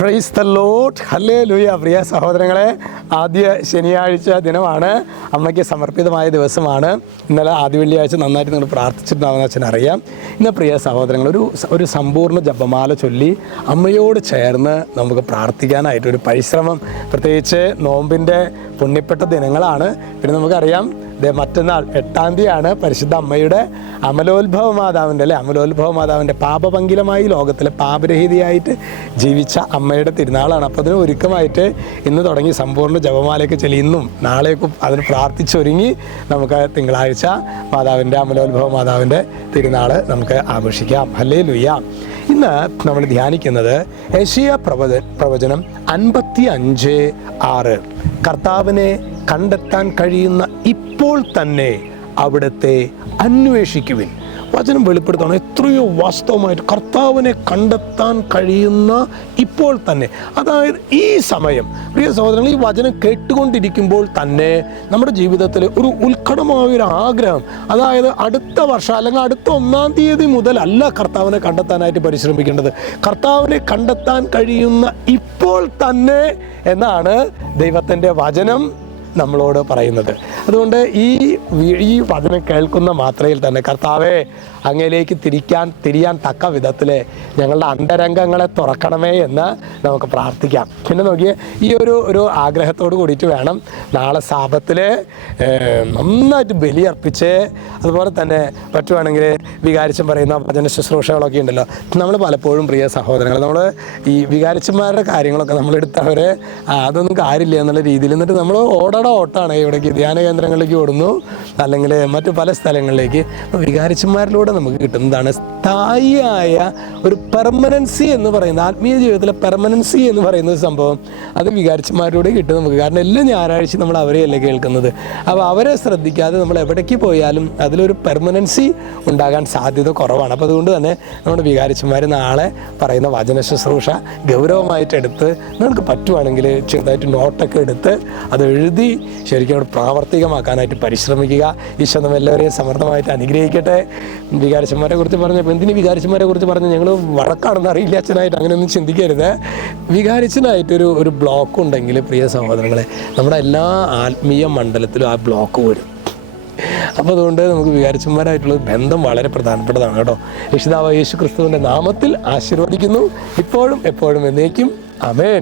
Price the lord, hallelujah. പ്രിയ സഹോദരങ്ങളെ, ആദ്യ ശനിയാഴ്ച ദിനമാണ്, അമ്മയ്ക്ക് സമർപ്പിതമായ ദിവസമാണ്. ഇന്നലെ ആദ്യ വെള്ളിയാഴ്ച നന്നായിട്ട് നിങ്ങൾ പ്രാർത്ഥിച്ചിട്ടുണ്ടാവുന്ന അച്ഛൻ അറിയാം. ഇന്ന് പ്രിയ സഹോദരങ്ങൾ, ഒരു സമ്പൂർണ്ണ ജപമാല ചൊല്ലി അമ്മയോട് ചേർന്ന് നമുക്ക് പ്രാർത്ഥിക്കാനായിട്ടൊരു പരിശ്രമം, പ്രത്യേകിച്ച് നോമ്പിൻ്റെ പുണ്യപ്പെട്ട ദിനങ്ങളാണ്. പിന്നെ നമുക്കറിയാം മറ്റന്നാൾ 8-ാം തീയതിയാണ് പരിശുദ്ധ അമ്മയുടെ അമലോത്ഭവ മാതാവിൻ്റെ പാപപങ്കിലമായി ലോകത്തിലെ പാപരഹിതയായിട്ട് ജീവിച്ച അമ്മയുടെ തിരുനാളാണ്. അപ്പോൾ അതിന് ഒരുക്കമായിട്ട് ഇന്ന് തുടങ്ങി സമ്പൂർണ്ണ ജപമാലയൊക്കെ ചൊല്ലി ഇന്നും നാളെയൊക്കെ അതിന് പ്രാർത്ഥിച്ചൊരുങ്ങി നമുക്ക് തിങ്കളാഴ്ച അമലോത്ഭവ മാതാവിൻ്റെ തിരുനാൾ നമുക്ക് ആഘോഷിക്കാം. ഹല്ലേലൂയ. ഇന്ന് നമ്മൾ ധ്യാനിക്കുന്നത് യെശയ്യാ പ്രവചനം 55:6. കർത്താവിനെ കണ്ടെത്താൻ കഴിയുന്ന ഇപ്പോൾ തന്നെ അവിടുത്തെ അന്വേഷിക്കുവിൻ. വചനം വെളിപ്പെടുത്തണം എത്രയോ വാസ്തവമായിട്ട് കർത്താവിനെ കണ്ടെത്താൻ കഴിയുന്ന ഇപ്പോൾ തന്നെ. അതായത് ഈ സമയം, പ്രിയ സഹോദരങ്ങൾ, ഈ വചനം കേട്ടുകൊണ്ടിരിക്കുമ്പോൾ തന്നെ നമ്മുടെ ജീവിതത്തിൽ ഒരു ഉത്കടമായൊരു ആഗ്രഹം, അതായത് അടുത്ത വർഷം അല്ലെങ്കിൽ അടുത്ത 1-ാം തീയതി മുതലല്ല കർത്താവിനെ കണ്ടെത്താനായിട്ട് പരിശ്രമിക്കേണ്ടത്. കർത്താവിനെ കണ്ടെത്താൻ കഴിയുന്ന ഇപ്പോൾ തന്നെ എന്നാണ് ദൈവത്തിൻ്റെ വചനം നമ്മളോട് പറയുന്നത്. അതുകൊണ്ട് ഈ വചനം കേൾക്കുന്ന മാത്രയിൽ തന്നെ കർത്താവേ, അങ്ങയിലേക്ക് തിരിയാൻ തക്ക വിധത്തിൽ ഞങ്ങളുടെ അന്തരംഗങ്ങളെ തുറക്കണമേ എന്ന് നമുക്ക് പ്രാർത്ഥിക്കാം. പിന്നെ നോക്കിയേ, ഈ ഒരു ആഗ്രഹത്തോട് കൂടിയിട്ട് വേണം നാളെ സാബത്തിൽ നന്നായിട്ട് ബലിയർപ്പിച്ച്, അതുപോലെ തന്നെ പറ്റുവാണെങ്കിൽ വികാരിച്ചൻ പറയുന്ന വചന ശുശ്രൂഷകളൊക്കെ ഉണ്ടല്ലോ. നമ്മൾ പലപ്പോഴും പ്രിയ സഹോദരങ്ങൾ, നമ്മൾ ഈ വികാരിച്ചന്മാരുടെ കാര്യങ്ങളൊക്കെ നമ്മളെടുത്തവരെ അതൊന്നും കാര്യമില്ല എന്നുള്ള രീതിയിൽ എന്നിട്ട് നമ്മൾ ഓട്ടാണ് ഇവിടേക്ക് ധ്യാന കേന്ദ്രങ്ങളിലേക്ക് ഓടുന്നു, അല്ലെങ്കിൽ മറ്റു പല സ്ഥലങ്ങളിലേക്ക്. അപ്പോൾ വികാരിച്ചന്മാരിലൂടെ നമുക്ക് കിട്ടുന്നതാണ് സ്ഥായിയായ ഒരു പെർമനൻസി എന്ന് പറയുന്നത്, ആത്മീയ ജീവിതത്തിലെ പെർമനൻസി എന്ന് പറയുന്ന സംഭവം. അത് വികാരിച്ചന്മാരിലൂടെ കിട്ടും നമുക്ക്. കാരണം എല്ലാ ഞായറാഴ്ച നമ്മൾ അവരെയല്ലേ കേൾക്കുന്നത്. അപ്പോൾ അവരെ ശ്രദ്ധിക്കാതെ നമ്മൾ എവിടേക്ക് പോയാലും അതിലൊരു പെർമനൻസി ഉണ്ടാകാൻ സാധ്യത കുറവാണ്. അപ്പോൾ അതുകൊണ്ട് തന്നെ നമ്മുടെ വികാരിച്ചന്മാർ നാളെ പറയുന്ന വചന ശുശ്രൂഷ ഗൗരവമായിട്ട് എടുത്ത്, നമുക്ക് പറ്റുവാണെങ്കിൽ ചെറുതായിട്ട് നോട്ടൊക്കെ എടുത്ത് അത് എഴുതി ശരിക്കും അവിടെ പ്രാവർത്തികമാക്കാനായിട്ട് പരിശ്രമിക്കുക. ഈശോ നമ്മെല്ലാവരെയും സമൃദ്ധമായിട്ട് അനുഗ്രഹിക്കട്ടെ. വികാരിച്ചന്മാരെ കുറിച്ച് പറഞ്ഞപ്പോൾ എന്തിന് വികാരിച്ചന്മാരെ കുറിച്ച് പറഞ്ഞ് ഞങ്ങൾ വഴക്കാണെന്ന് അറിയില്ല അച്ഛനായിട്ട് അങ്ങനെയൊന്നും ചിന്തിക്കരുത്. വികാരിച്ചനായിട്ടൊരു ബ്ലോക്ക് ഉണ്ടെങ്കിൽ പ്രിയ സഹോദരങ്ങളെ, നമ്മുടെ എല്ലാ ആത്മീയ മണ്ഡലത്തിലും ആ ബ്ലോക്ക് വരും. അപ്പോൾ അതുകൊണ്ട് നമുക്ക് വികാരിച്ചന്മാരായിട്ടുള്ള ബന്ധം വളരെ പ്രധാനപ്പെട്ടതാണ് കേട്ടോ. രക്ഷിതാവായ യേശു ക്രിസ്തുവിൻ്റെ നാമത്തിൽ ആശീർവദിക്കുന്നു, ഇപ്പോഴും എപ്പോഴും എന്നേക്കും. ആമേൻ.